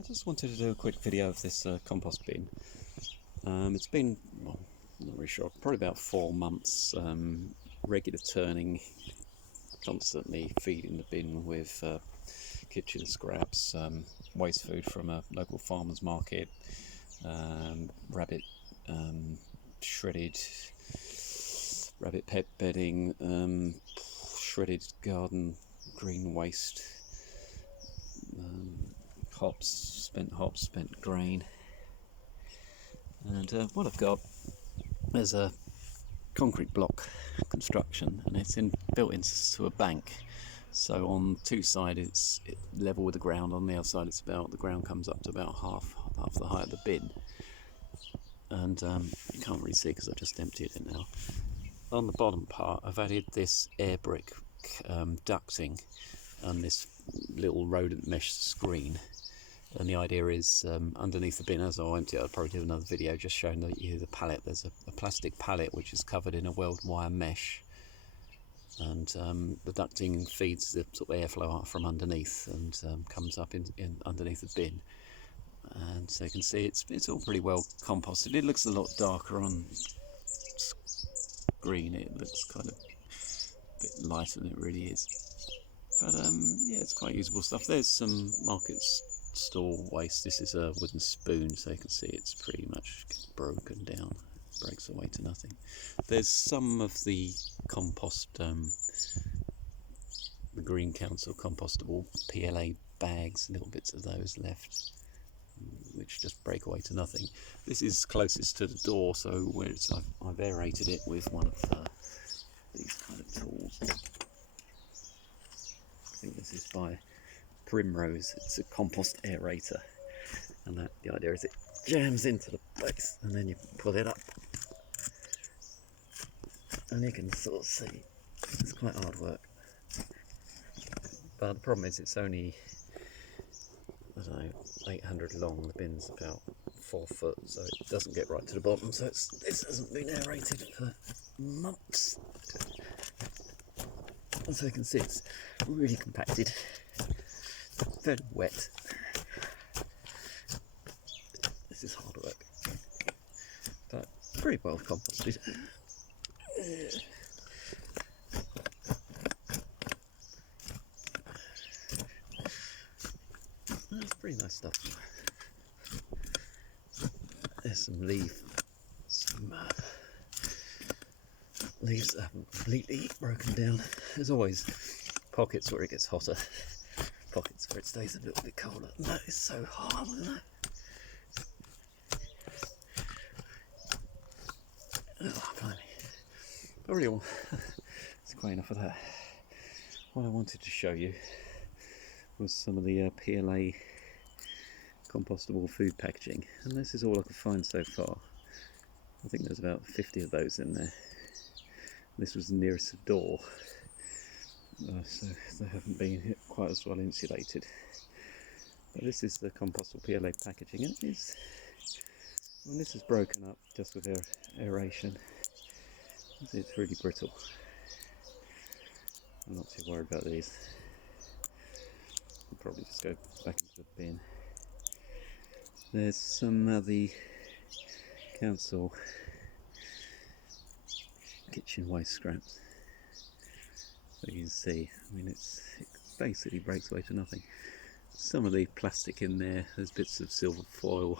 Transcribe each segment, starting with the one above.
I just wanted to do a quick video of this compost bin. It's been, well, I'm not really sure, probably about 4 months, regular turning, constantly feeding the bin with kitchen scraps, waste food from a local farmer's market, rabbit shredded rabbit pet bedding, shredded garden green waste, hops, spent grain, and what I've got is a concrete block construction, and it's built into a bank. So on two sides it's level with the ground. On the other side, the ground comes up to about half the height of the bin, and you can't really see because I've just emptied it now. On the bottom part, I've added this air brick ducting and this little rodent mesh screen. And the idea is, underneath the bin, as I empty it, I'll probably do another video just showing you the pallet. There's a plastic pallet which is covered in a weld wire mesh, and the ducting feeds the sort of airflow out from underneath and comes up in underneath the bin. And so you can see it's all pretty well composted. It looks a lot darker on screen. It looks kind of a bit lighter than it really is. But yeah, it's quite usable stuff. There's some market store waste. This is a wooden spoon, so you can see it's pretty much broken down. It breaks away to nothing. There's some of the compost, the Green Council compostable PLA bags, little bits of those left, which just break away to nothing. This is closest to the door, so where I've aerated it with one of these kind of tools. I think this is by Primrose. It's a compost aerator, and the idea is it jams into the base and then you pull it up, and you can sort of see it's quite hard work. But the problem is it's only, I don't know, 800 long. The bin's about 4 foot, so it doesn't get right to the bottom. So this hasn't been aerated for months. And so you can see it's really compacted, very wet. This is hard work, but pretty well composted. That's pretty nice stuff. There's some leaves that haven't completely broken down. There's always pockets where it gets hotter, pockets where it stays a little bit colder. And that is so hard, isn't it? Oh, blimey. But really, it's quite enough of that. What I wanted to show you was some of the PLA compostable food packaging, and this is all I could find so far. I think there's about 50 of those in there. This was the nearest door, so they haven't been quite as well insulated. But this is the compostable PLA packaging, and this is broken up just with aeration. It's really brittle. I'm not too worried about these. I'll probably just go back into the bin. There's some of the council kitchen waste scraps. So you can see, I mean, it basically breaks away to nothing. Some of the plastic in there's bits of silver foil,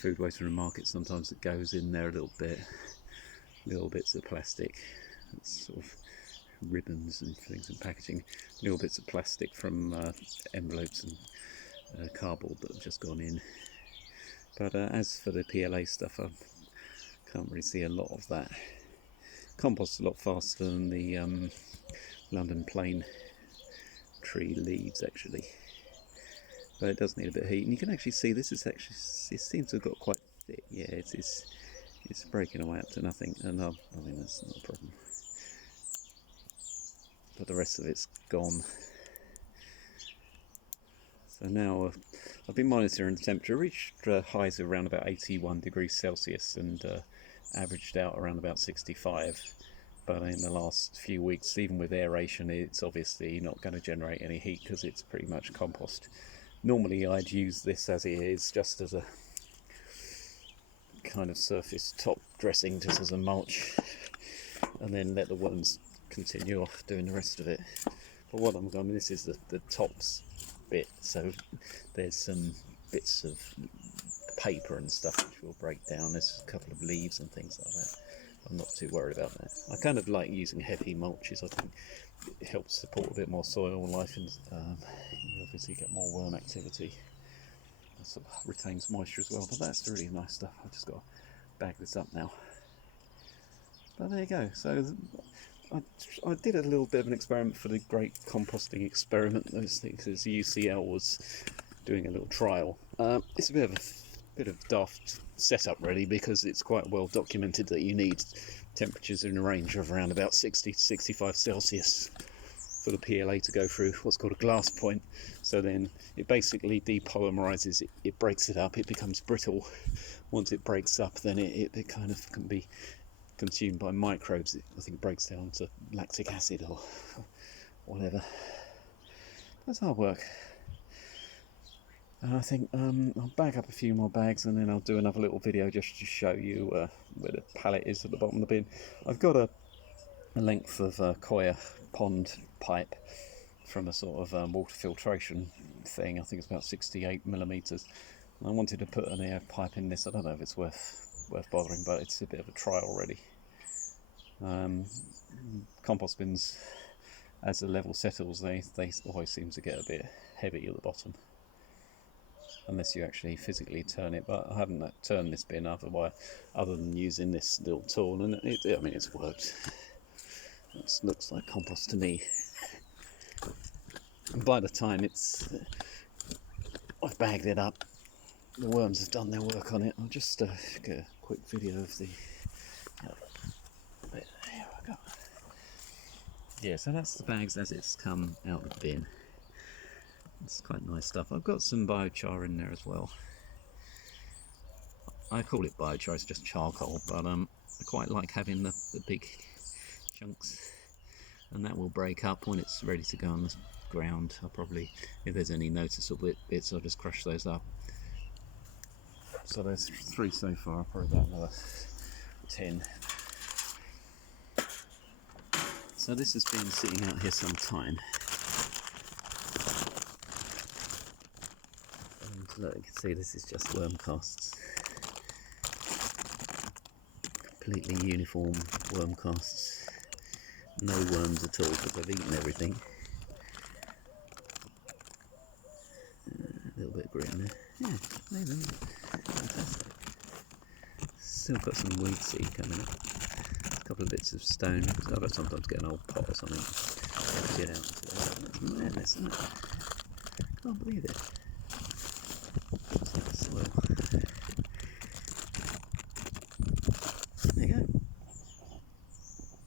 food waste from the market sometimes that goes in there a little bit, little bits of plastic, it's sort of ribbons and things and packaging, little bits of plastic from envelopes and cardboard that have just gone in. But as for the PLA stuff, I can't really see a lot of that. Composts a lot faster than the London plane tree leaves, actually, but it does need a bit of heat. And you can actually see this seems to have got quite thick. Yeah, it's breaking away up to nothing, and I mean, that's not a problem. But the rest of it's gone. So now I've been monitoring the temperature. Reached highs of around about 81 degrees Celsius and averaged out around about 65. But in the last few weeks, even with aeration, it's obviously not going to generate any heat because it's pretty much compost. Normally I'd use this as it is, just as a kind of surface top dressing, just as a mulch, and then let the worms continue off doing the rest of it. But what I'm going, this is the tops bit, so there's some bits of paper and stuff which will break down. There's a couple of leaves and things like that. I'm not too worried about that. I kind of like using heavy mulches. I think it helps support a bit more soil life, and you obviously get more worm activity. It sort of retains moisture as well. But that's the really nice stuff. I've just got to bag this up now. But there you go. So I did a little bit of an experiment for the Great Composting Experiment. Those things, as UCL was doing a little trial. It's a bit of daft setup really, because it's quite well documented that you need temperatures in a range of around about 60 to 65 Celsius for the PLA to go through what's called a glass point. So then it basically depolymerizes, it breaks it up, it becomes brittle. Once it breaks up, then it kind of can be consumed by microbes. I think it breaks down to lactic acid or whatever. That's hard work. And I think I'll bag up a few more bags, and then I'll do another little video just to show you where the pallet is at the bottom of the bin. I've got a length of Coir pond pipe from a sort of water filtration thing. I think it's about 68 millimeters. And I wanted to put an air pipe in this. I don't know if it's worth bothering, but it's a bit of a try already. Compost bins, as the level settles, they always seem to get a bit heavy at the bottom, unless you actually physically turn it. But I haven't turned this bin other than using this little tool, and I mean it's worked. It looks like compost to me. And by the time I've bagged it up, the worms have done their work on it. I'll just get a quick video of the bit. Here we go. Yeah, so that's the bags as it's come out of the bin. It's quite nice stuff. I've got some biochar in there as well. I call it biochar, it's just charcoal, but I quite like having the big chunks, and that will break up when it's ready to go on the ground. I'll probably, if there's any noticeable bits, I'll just crush those up. So there's 3 so far, probably about another 10. So this has been sitting out here some time. And look, you can see this is just worm casts. Completely uniform worm casts. No worms at all because I've eaten everything. A little bit of grit in there. Yeah, amazing. Fantastic. Still got some weed seed coming up. A couple of bits of stone. I'll sometimes get an old pot or something. Get out. That's madness, isn't it? Can't believe it.